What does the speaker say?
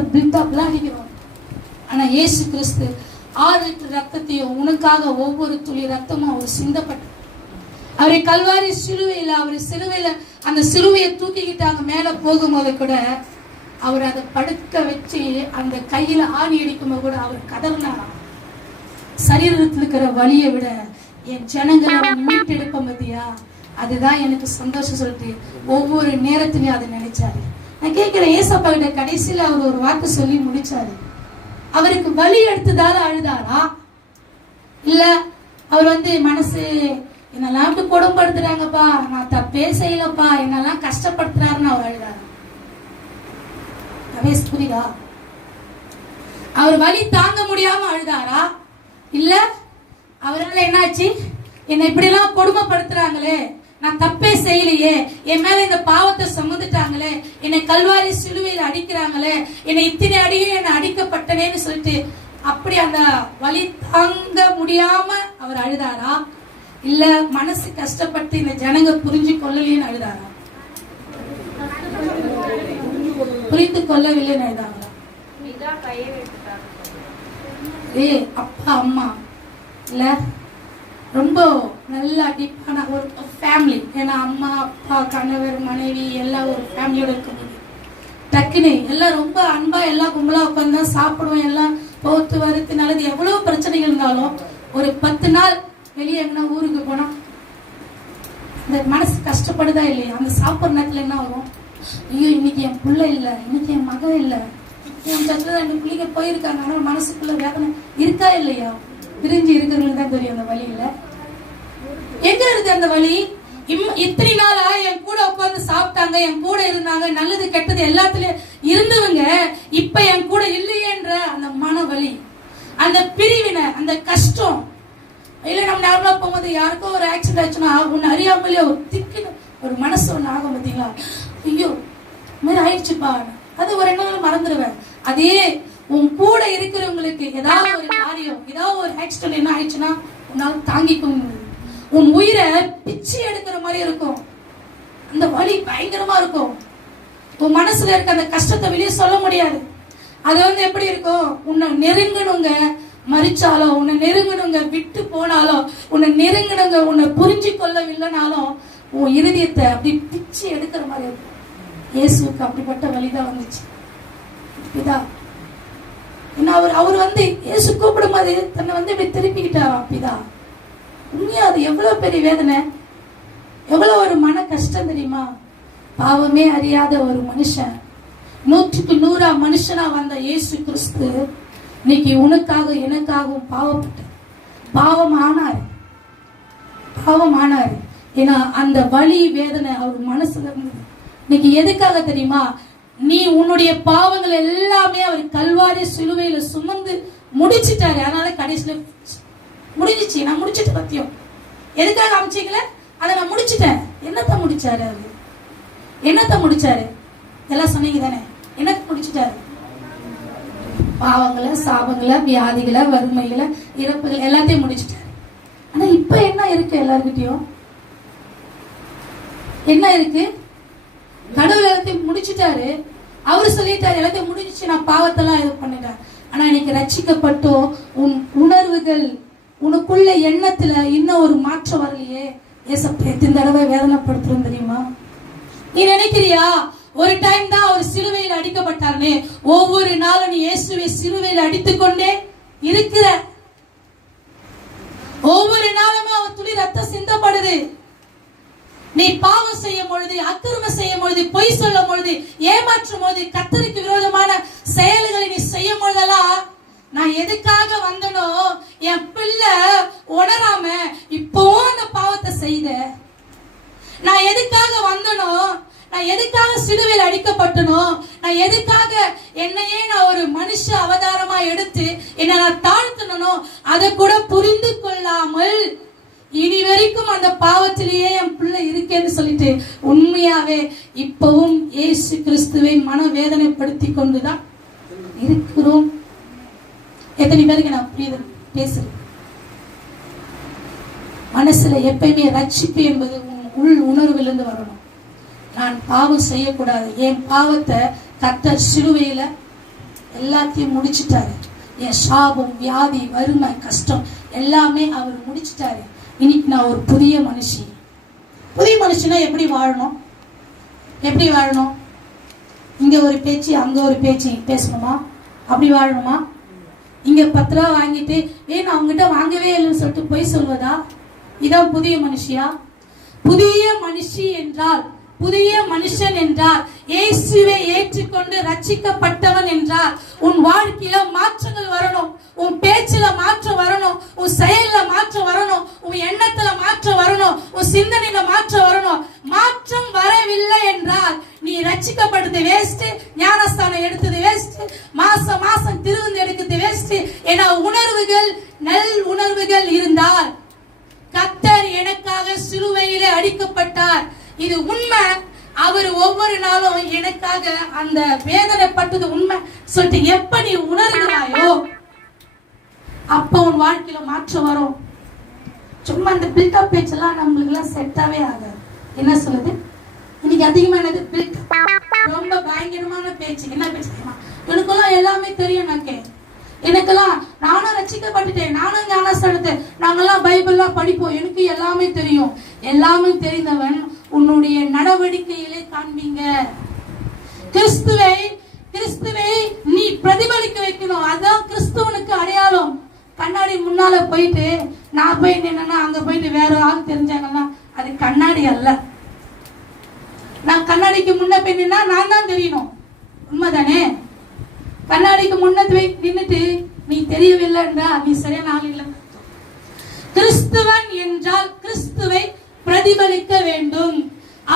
பில்டப்லாம் அடிக்கிறோம் ஆனா இயேசு கிறிஸ்து ஆறு லிட்டர் ரத்தத்தையும் உனக்காக ஒவ்வொரு துளி ரத்தமும் அவர் சிந்தப்பட்டு அவரை கல்வாரி சிலுவையில் அவர் சிலுவையில் அந்த சிலுவையை தூக்கிக்கிட்டாங்க மேலே போகும்போது கூட அவர் அதை படுக்க வச்சு அந்த கையில ஆணி அடிக்கும்போது கூட அவர் கதறினாராம். சரீரத்தில் இருக்கிற வழியை விட என் ஜனங்களை அவன் மீட்டெடுப்ப பத்தியா? அதுதான் எனக்கு சந்தோஷம் சொல்லிட்டு ஒவ்வொரு நேரத்திலையும் அதை நினைச்சாரு. நான் கேட்கிறேன் ஏசப்பா கிட்ட கடைசியில் அவர் ஒரு வார்த்தை சொல்லி முடிச்சாரு. அவருக்கு வலி எடுத்ததால அழுதாரா? இல்ல அவர் வந்து மனசு என்னெல்லாம் அப்படி கொடுமைப்படுத்துறாங்கப்பா நான் தப்பே செய்யலப்பா என்னெல்லாம் கஷ்டப்படுத்துறாருன்னு அவர் அழுதாரு. ரமேஷ் புரியுதா அவர் வலி தாங்க முடியாம அழுதாரா? இல்ல அவரால் என்னாச்சு? என்னை இப்படிலாம் கொடுமைப்படுத்துறாங்களே. நான் தப்பே செய்யலையே. என் மேல இந்த பாவத்தை சுமந்துட்டாங்களே. என்னை கல்வாரி சிலுவையில் அடிக்கிறாங்களே. என்னை இத்தனை அடியும் என்னை அடிக்கப்பட்டனேன்னு சொல்லிட்டு அப்படி அந்த வலி தாங்க முடியாம அவர் அழுதாரா? இல்ல மனசு கஷ்டப்பட்டு இந்த ஜனங்க புரிஞ்சு கொள்ளலைன்னு அழுதாரா? புரிந்து கொள்ளவில்லைன்னு விட்டுட்டாங்க ஏ அப்பா அம்மா. இல்ல? ரொம்ப நல்லா டீப்பான ஒரு ஃபேமிலி ஏன்னா அம்மா அப்பா கணவர் மனைவி எல்லாம் ஒரு ஃபேமிலியோட இருக்கும்போது. டக்குனு எல்லாம் ரொம்ப அன்பா எல்லாம் கும்பலா உட்காந்து சாப்பிடுவோம் எல்லாம் போத்து வறுத்து நல்லது எவ்வளவு பிரச்சனைகள் இருந்தாலும் ஒரு பத்து நாள் வெளியே என்ன ஊருக்கு போனா இந்த மனசு கஷ்டப்படுதா இல்லையா? அந்த சாப்பிட்ற நேரத்துல என்ன ஆகும்? ஐயோ இன்னைக்கு என் புள்ள இல்ல இன்னைக்கு என் மகன் இல்ல. என் சத்துல ரெண்டு பிள்ளைங்க போயிருக்காங்க. ஆனா மனசுக்குள்ள வேதனை இருக்கா இல்லையா? பிரிஞ்சு இருக்கிறவங்களுக்கு தான் தெரியும் அந்த வழியில. எங்க இருக்கு அந்த வழி? இம்- இத்தனை நாளா என் கூட உட்காந்து சாப்பிட்டாங்க என் கூட இருந்தாங்க நல்லது கெட்டது எல்லாத்துலயும் இருந்தவங்க இப்ப என் கூட இல்லையேன்ற அந்த மன வலி அந்த பிரிவினை அந்த கஷ்டம். இல்ல நம்ம நார்மலா போகும்போது யாருக்கோ ஒரு ஆக்சிடென்ட் ஆச்சுன்னா ஒன்னு அறியாமலே ஒரு திக்கு ஒரு மனசு ஒண்ணு ஆகும் பாத்தீங்களா? ஐயோ மாதிரி ஆயிடுச்சுப்பா. அது ஒரு ரெண்டு நாள் மறந்துடுவேன் அதே உன் கூட இருக்கிறவங்களுக்கு ஏதாவது ஒரு காரியம் ஏதாவது ஒரு ஆக்சிடென்ட் என்ன ஆயிடுச்சுன்னா உன்னால தாங்கிக்க உன் உயிரை பிச்சு எடுக்கிற மாதிரி இருக்கும். அந்த வலி பயங்கரமா இருக்கும். உன் மனசுல இருக்க அந்த கஷ்டத்தை வெளியே சொல்ல முடியாது. அது வந்து எப்படி இருக்கும் உன்னை நெருங்கணுங்க மறிச்சாலோ உன்னை நெருங்கணுங்க விட்டு போனாலோ உன்னை நெருங்கணுங்க உன்னை புரிஞ்சு கொள்ளவில்லைனாலும் உன் இருதயத்தை அப்படி பிச்சு எடுக்கிற மாதிரி இருக்கும். இயேசுக்கு அப்படிப்பட்ட வழிதான் வந்துச்சு. இதா என்ன அவர் அவர் வந்து இயேசு கூப்பிடும்போது தன்னை வந்து இப்படி திருப்பிக்கிட்டாராம் அப்படிதான் உண்மையா அது எவ்வளவு பெரிய வேதனை? எவ்வளவு ஒரு மன கஷ்டம் தெரியுமா? பாவமே அறியாத ஒரு மனுஷன். நூற்றுக்கு நூறா மனுஷனா வந்த இயேசு கிறிஸ்து இன்னைக்கு உனக்காக எனக்காகவும் பாவப்பட்ட பாவம் ஆனாரு. பாவம் ஆனாரு. ஏன்னா அந்த வலி வேதனை அவர் மனசுல இருந்தது. இன்னைக்கு எதுக்காக தெரியுமா? நீ உன்னுடைய பாவங்கள் எல்லாமே அவர் கல்வாரி சிலுவையில சுமந்து முடிச்சிட்டாரு. அதனால கடைசியில முடிஞ்சிச்சு. நான் முடிச்சிட்டு பத்தியம் எதுக்காக அமைச்சிக்கல அதை நான் முடிச்சிட்டேன். என்னத்தை முடிச்சாரு அவரு? என்னத்தை முடிச்சாரு? எல்லாம் சொன்னீங்க தானே. என்னத்தை முடிச்சிட்டாரு? பாவங்களை சாபங்களை வியாதிகளை வறுமைகளை இறப்புகள் எல்லாத்தையும் முடிச்சிட்டாரு. ஆனா இப்ப என்ன இருக்கு எல்லார்கிட்டயும்? என்ன இருக்கு? கடவுள் எல்லாத்தையும் முடிச்சுட்டாரு. அவரு சொல்லிட்டாரு எல்லாத்தையும் முடிஞ்சிச்சு நான் பாவத்தெல்லாம் இது பண்ணிட்டேன். ஆனா இன்னைக்கு ரட்சிக்கப்பட்டோ உன் உணர்வுகள் உனக்குள்ள எண்ணத்துல இன்னும் ஒரு மாற்றம் வரலையே. ஏசப்பா எத்தனை தடவை வேதனைப்படுத்துறோம் தெரியுமா? நீ நினைக்கிறியா? ஒரு டைம் தான் அவர் சிலுவையில் அடிக்கப்பட்டார்னே. ஒவ்வொரு நாளும் நீ இயேசுவை சிலுவையில் அடித்துக்கொண்டே இருக்கிற. ஒவ்வொரு நாளும் அவர் துளி ரத்தம் சிந்தப்படுது. நீ பாவம் செய்யும் பொழுது அக்கிரமம் செய்யும் பொழுது பொய் சொல்லும் பொழுது ஏமாற்றும் பொழுது கத்தருக்கு விரோதமான செயல்களை நீ செய்யும் பொழுதெல்லாம் நான் எதுக்காக வந்தனோ என் பிள்ளை உணராம இப்போ அந்த பாவத்தை செய்த. நான் எதுக்காக வந்தனோ நான் எதுக்காக சிலுவையில் அடிக்கப்பட்டனோ நான் எதுக்காக என்னையே நான் ஒரு மனுஷ அவதாரமா எடுத்து என்னை நான் தாழ்த்தணும் அதை கூட புரிந்து கொள்ளாமல் இனி வரைக்கும் அந்த பாவத்திலேயே என் பிள்ளை இருக்கேன்னு சொல்லிட்டு உண்மையாவே இப்பவும் இயேசு கிறிஸ்துவை மனவேதனைப்படுத்தி கொண்டுதான் இருக்கிறோம். எத்தனை பேருக்கு நான் புரியுது பேசுறேன்? மனசுல எப்பயுமே ரட்சிப்பு என்பது உன் உள் உணர்விலிருந்து வரணும். நான் பாவம் செய்யக்கூடாது. என் பாவத்தை கத்தர் சிலுவையில எல்லாத்தையும் முடிச்சிட்டாரு. என் சாபம் வியாதி வறுமை கஷ்டம் எல்லாமே அவர் முடிச்சிட்டாரு. இன்னைக்கு நான் ஒரு புதிய மனுஷி. புதிய மனுஷனா எப்படி வாழணும்? எப்படி வாழணும்? இங்க ஒரு பேச்சு அங்க ஒரு பேச்சு. பேசணுமா? அப்படி வாழணுமா? இங்க பத்து ரூபா வாங்கிட்டு ஏ நான் அவங்ககிட்ட வாங்கவே இல்லைன்னு சொல்லிட்டு பொய் சொல்வதா? இதான் புதிய மனுஷியா? புதிய மனுஷி என்றால் புதிய மனுஷன் என்றார். இயேசுவை ஏற்றுக்கொண்டு ரட்சிக்கப்பட்டவன் என்றார். உன் வாழ்க்கையில மாற்றங்கள் வரணும். உன் பேச்சுல மாற்றம் வரணும். உன் செயல்ல மாற்றம் வரணும். உன் எண்ணத்துல மாற்றம் வரணும். உன் சிந்தனையில மாற்றம் வரணும். மாற்றம் வரவில்லை என்றால் நீ ரட்சிக்கப்பட்டது வேஸ்ட் ஞானஸ்தானம் எடுத்தது வேஸ்ட் மாசம் மாசம் திருவிந்து எடுக்கிறது வேஸ்ட் என உணர்வுகள் நல் உணர்வுகள் இருந்தால் கத்தர் எனக்காக சிலுவையிலே அடிக்கப்பட்டார். இது உண்மை. அவர் ஒவ்வொரு நாளும் எனக்காக அந்த வேதனைப்பட்டது உண்மை. சொல்லிட்டு எப்ப நீ உணர்கிறாயோ அப்ப உன் வாழ்க்கையில மாற்றம் வரும். சும்மா இந்த பில்டப் பேச்செல்லாம் நம்மளுக்கு எல்லாம் செட்டாவே ஆகாது. என்ன சொல்லுது? இன்னைக்கு அதிகமா என்னது? ரொம்ப பயங்கரமான பேச்சு என்ன பேச்சு எனக்கெல்லாம் எல்லாமே தெரியும் எனக்கு. எனக்கெல்லாம் நானும் ரசிக்கப்பட்டுட்டேன். நானும் ஞானஸ்தானத்தை நாங்கெல்லாம் பைபிள்லாம் படிப்போம். எனக்கு எல்லாமே தெரியும். எல்லாமே தெரிந்தவன் உன்னுடைய நடவடிக்கையிலே காண்பீங்க. கிறிஸ்துவை கிறிஸ்துவை நீ பிரதிபலிக்க வைக்கணும். அதான் கிறிஸ்துவனுக்கு அடையாளம். கண்ணாடி முன்னால போயிட்டு நான் போய் நின்னா அங்க போயிட்டு வேற ஆள் தெரிஞ்சாங்கன்னா அது கண்ணாடி அல்ல. நான் கண்ணாடிக்கு முன்ன போய் நின்னா நான் தான் தெரியணும். உண்மைதானே? கண்ணாடிக்கு முன்ன போய் நின்னுட்டு நீ தெரியவில்லைன்றா நீ சரியான ஆள் இல்லை. கிறிஸ்துவன் என்றால் கிறிஸ்துவை பிரதிபலிக்க வேண்டும்.